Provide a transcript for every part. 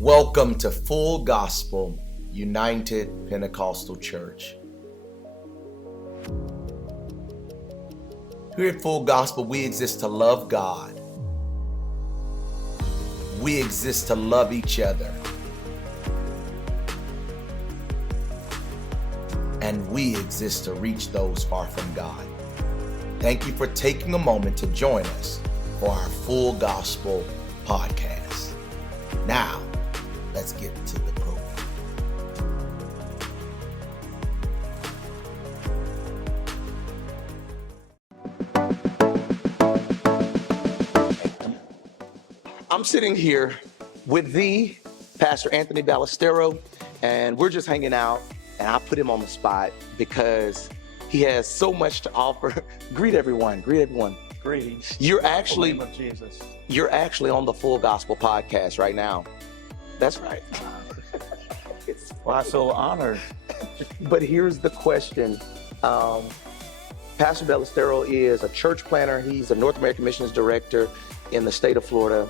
Welcome to Full Gospel United Pentecostal Church. Here at Full Gospel, we exist to love God. We exist to love each other. And we exist to reach those far from God. Thank you for taking a moment to join us for our Full Gospel podcast. Now, let's get to the program. I'm sitting here with the Pastor Anthony Ballestero, and we're just hanging out, and I put him on the spot because he has so much to offer. Greet everyone. Greetings. You're actually, in the name of Jesus. You're actually on the Full Gospel podcast right now. That's right. Well, I feel honored. But here's the question. Pastor Ballestero is a church planner. He's a North American Missions Director in the state of Florida.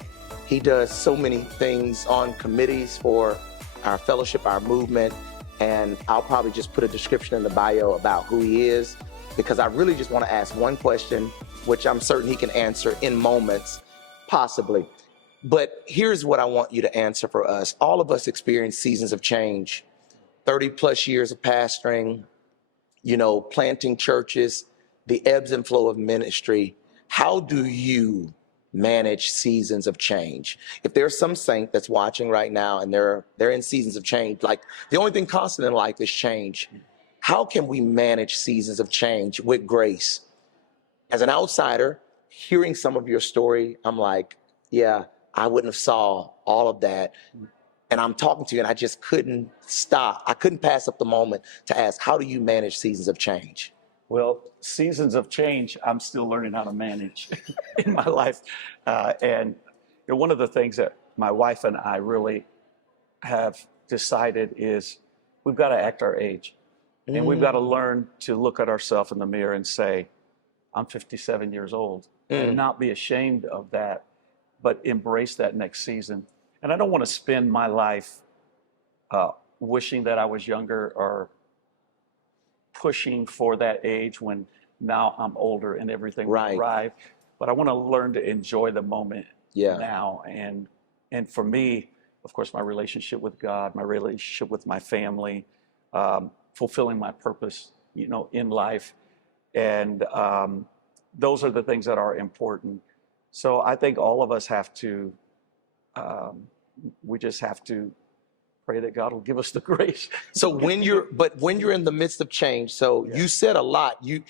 He does so many things on committees for our fellowship, our movement, and I'll probably just put a description in the bio about who he is, because I really just want to ask one question, which I'm certain he can answer in moments, possibly. But here's what I want you to answer for us. All of us experience seasons of change, 30 plus years of pastoring, planting churches, the ebbs and flow of ministry. How do you manage seasons of change? If there's some saint that's watching right now and they're in seasons of change, like the only thing constant in life is change. How can we manage seasons of change with grace? As an outsider, hearing some of your story, I'm like, yeah, I wouldn't have saw all of that. And I'm talking to you and I just couldn't stop. I couldn't pass up the moment to ask, how do you manage seasons of change? Well, seasons of change, I'm still learning how to manage in my life. And one of the things that my wife and I really have decided is we've got to act our age. And we've got to learn to look at ourselves in the mirror and say, I'm 57 years old, and not be ashamed of that, but embrace that next season. And I don't want to spend my life wishing that I was younger or pushing for that age when now I'm older and everything will arrive. But I want to learn to enjoy the moment now. And for me, of course, my relationship with God, my relationship with my family, fulfilling my purpose, in life. And those are the things that are important. So I think all of us have to, we just have to pray that God will give us the grace. So when you're in the midst of change, you said a lot. You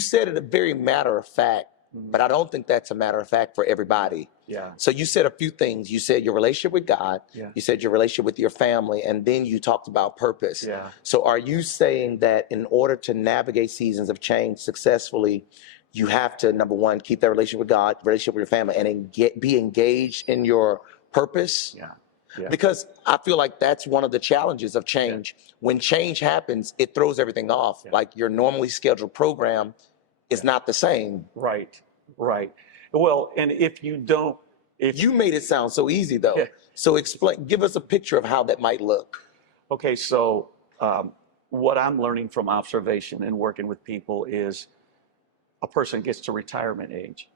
said it a very matter of fact, but I don't think that's a matter of fact for everybody. Yeah. So you said a few things. You said your relationship with God, you said your relationship with your family, and then you talked about purpose. Yeah. So are you saying that in order to navigate seasons of change successfully, you have to, number one, keep that relationship with God, relationship with your family, and be engaged in your purpose? Yeah. Because I feel like that's one of the challenges of change. When change happens, it throws everything off. Like your normally scheduled program is not the same. Right. Well, and if you made it sound so easy though. So give us a picture of how that might look. Okay, so what I'm learning from observation and working with people is a person gets to retirement age.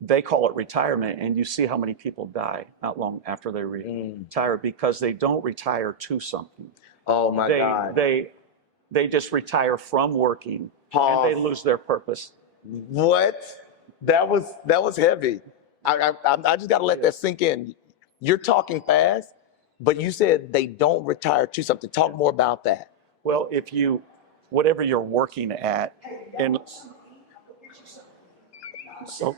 They call it retirement, and you see how many people die not long after they retire because they don't retire to something. Oh my God. They just retire from working. Pause. And they lose their purpose. What? That was heavy. I just got to let that sink in. You're talking fast, but you said they don't retire to something. Talk more about that. Well, whatever you're working at, and so,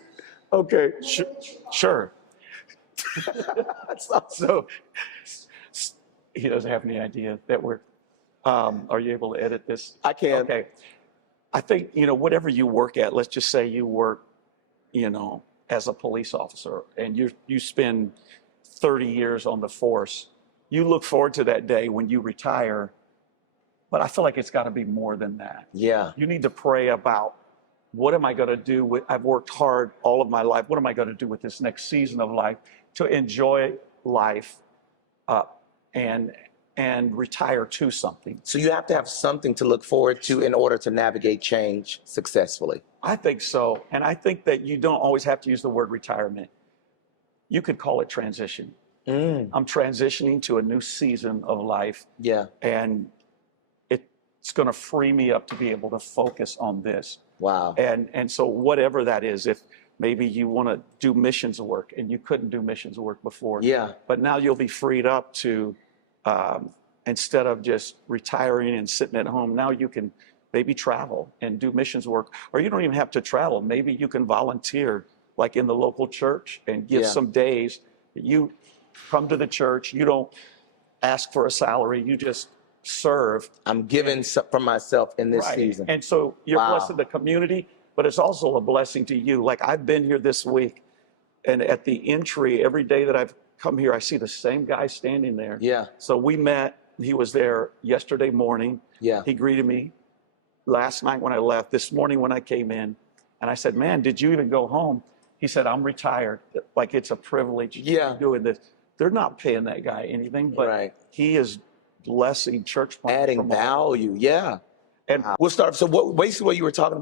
okay, sure. So he doesn't have any idea that we're, are you able to edit this? I can. Okay. I think, whatever you work at, let's just say you work, as a police officer and you spend 30 years on the force, you look forward to that day when you retire. But I feel like it's got to be more than that. Yeah. You need to pray about, what am I going to do I've worked hard all of my life. What am I going to do with this next season of life to enjoy life uh, and retire to something. So you have to have something to look forward to in order to navigate change successfully. I think so. And I think that you don't always have to use the word retirement. You could call it transition. I'm transitioning to a new season of life. Yeah. And it's going to free me up to be able to focus on this. Wow. And so whatever that is, if maybe you want to do missions work and you couldn't do missions work before. Yeah. But now you'll be freed up to, instead of just retiring and sitting at home, now you can maybe travel and do missions work. Or you don't even have to travel. Maybe you can volunteer like in the local church and give some days. You come to the church, you don't ask for a salary, you just serve. I'm giving from myself in this season. And so you're blessing the community, but it's also a blessing to you. Like I've been here this week, and at the entry, every day that I've come here, I see the same guy standing there. Yeah. So we met, he was there yesterday morning. Yeah. He greeted me last night when I left, this morning when I came in, and I said, man, did you even go home? He said, I'm retired. Like it's a privilege doing this. They're not paying that guy anything, but he is blessing church plants. Adding value. Yeah. And we'll start. So basically what you were talking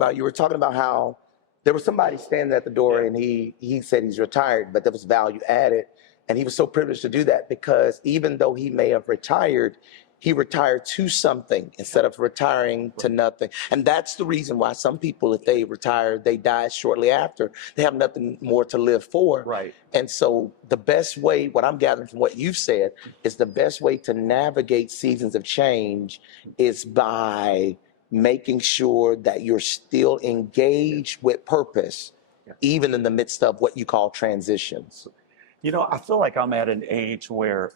about how there was somebody standing at the door and he said he's retired, but there was value added. And he was so privileged to do that because even though he may have retired, he retired to something instead of retiring to nothing. And that's the reason why some people, if they retire, they die shortly after. They have nothing more to live for. Right. And so the best way, what I'm gathering from what you've said, is the best way to navigate seasons of change is by making sure that you're still engaged with purpose, even in the midst of what you call transitions. You know, I feel like I'm at an age where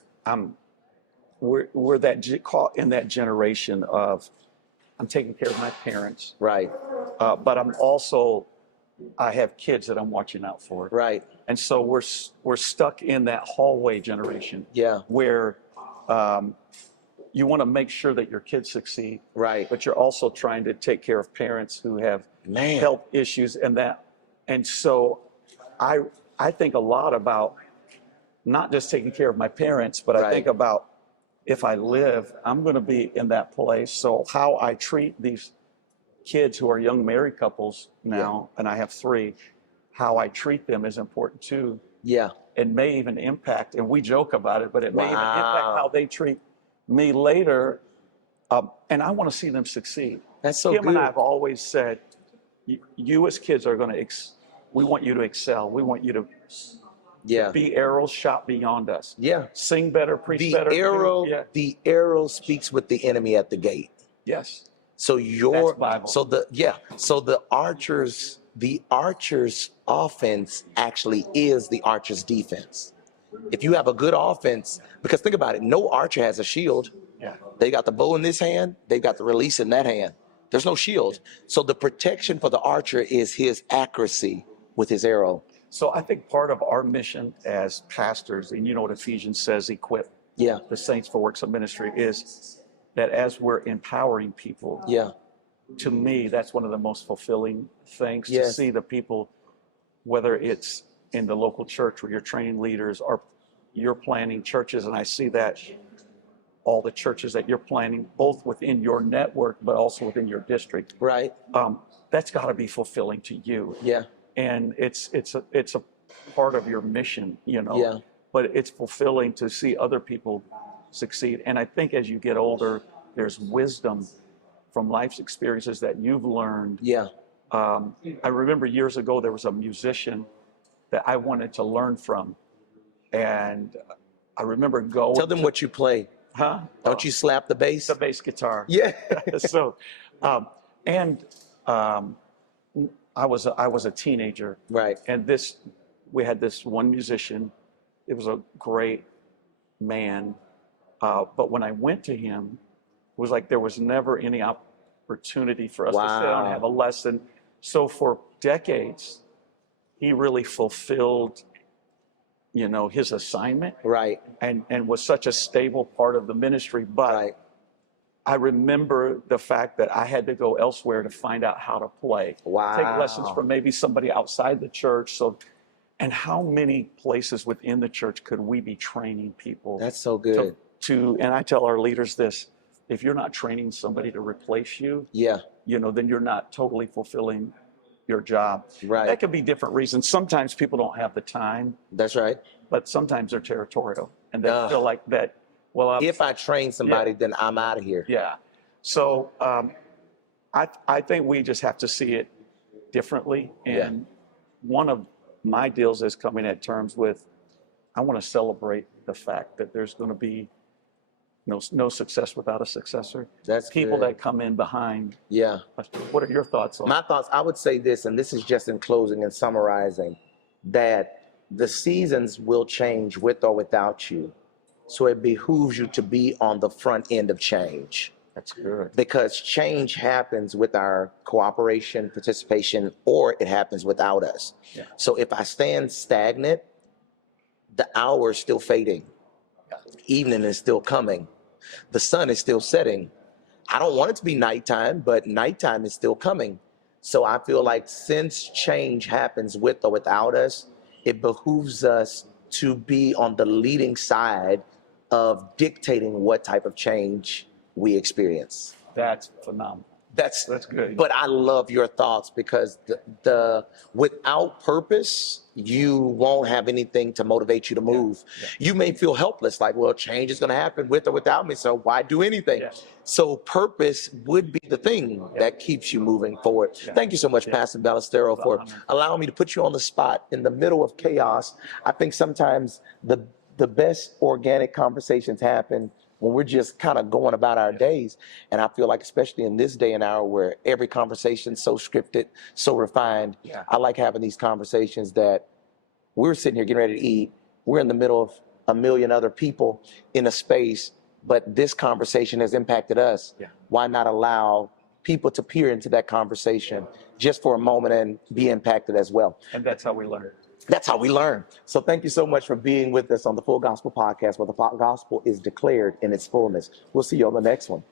we're caught in that generation of I'm taking care of my parents. Right. But I have kids that I'm watching out for. Right. And so we're stuck in that hallway generation. Yeah. Where you want to make sure that your kids succeed. Right. But you're also trying to take care of parents who have health issues and that. And so I think a lot about not just taking care of my parents, but I think about if I live, I'm going to be in that place. So how I treat these kids who are young married couples now, and I have 3, how I treat them is important too. Yeah. It may even impact, and we joke about it, but it may even impact how they treat me later. And I want to see them succeed. That's so Kim good. and I have always said, you as kids are going to, we want you to excel. We want you to be arrows shot beyond us. Yeah. Sing better, preach better. The arrow speaks with the enemy at the gate. Yes. So That's Bible. so the archer's offense actually is the archer's defense. If you have a good offense, because think about it, no archer has a shield. Yeah. They got the bow in this hand, they've got the release in that hand. There's no shield. So the protection for the archer is his accuracy with his arrow. So I think part of our mission as pastors, and you know what Ephesians says, equip the saints for works of ministry, is that as we're empowering people, to me, that's one of the most fulfilling things, to see the people, whether it's in the local church where you're training leaders or you're planning churches, and I see that all the churches that you're planning, both within your network, but also within your district. Right. That's got to be fulfilling to you. Yeah. And it's a part of your mission, you know. Yeah. But it's fulfilling to see other people succeed. And I think as you get older, there's wisdom from life's experiences that you've learned. Yeah. I remember years ago there was a musician that I wanted to learn from, and I remember going. Tell them what you play. Huh? Don't you slap the bass? The bass guitar. Yeah. So, I was a teenager. Right. And we had this one musician. It was a great man. But when I went to him, it was like there was never any opportunity for us to sit down and have a lesson. So for decades, he really fulfilled, you know, his assignment. Right. And was such a stable part of the ministry. But I remember the fact that I had to go elsewhere to find out how to play. Wow. Take lessons from maybe somebody outside the church. So And how many places within the church could we be training people That's so good. and I tell our leaders this, if you're not training somebody to replace you, Yeah, then you're not totally fulfilling your job. right. That could be different reasons. Sometimes people don't have the time, That's right. but sometimes they're territorial and they feel like that, well, If I train somebody, then I'm out of here. yeah. So I think we just have to see it differently. And one of my deals is coming at terms with, I want to celebrate the fact that there's going to be no success without a successor. That's people good. that come in behind. Yeah. What are your thoughts on My thoughts, I would say this, and this is just in closing and summarizing, that the seasons will change with or without you. So it behooves you to be on the front end of change. That's good. Because change happens with our cooperation, participation, or it happens without us. Yeah. So if I stand stagnant, the hour is still fading. Evening is still coming. The sun is still setting. I don't want it to be nighttime, but nighttime is still coming. So I feel like since change happens with or without us, it behooves us to be on the leading side of dictating what type of change we experience. That's phenomenal. That's good. But I love your thoughts because the without purpose, you won't have anything to motivate you to move. Yeah. You may feel helpless, like, well, change is going to happen with or without me, so why do anything? Yeah. So purpose would be the thing that keeps you moving forward. Yeah. Thank you so much, Pastor Ballestero, for allowing me to put you on the spot in the middle of chaos. I think sometimes the best organic conversations happen when we're just kind of going about our days. And I feel like, especially in this day and hour where every conversation's so scripted, so refined, I like having these conversations that we're sitting here getting ready to eat. We're in the middle of a million other people in a space, but this conversation has impacted us. Yeah. Why not allow people to peer into that conversation just for a moment and be impacted as well? And that's how we learn. That's how we learn. So thank you so much for being with us on the Full Gospel Podcast, where the gospel is declared in its fullness. We'll see you on the next one.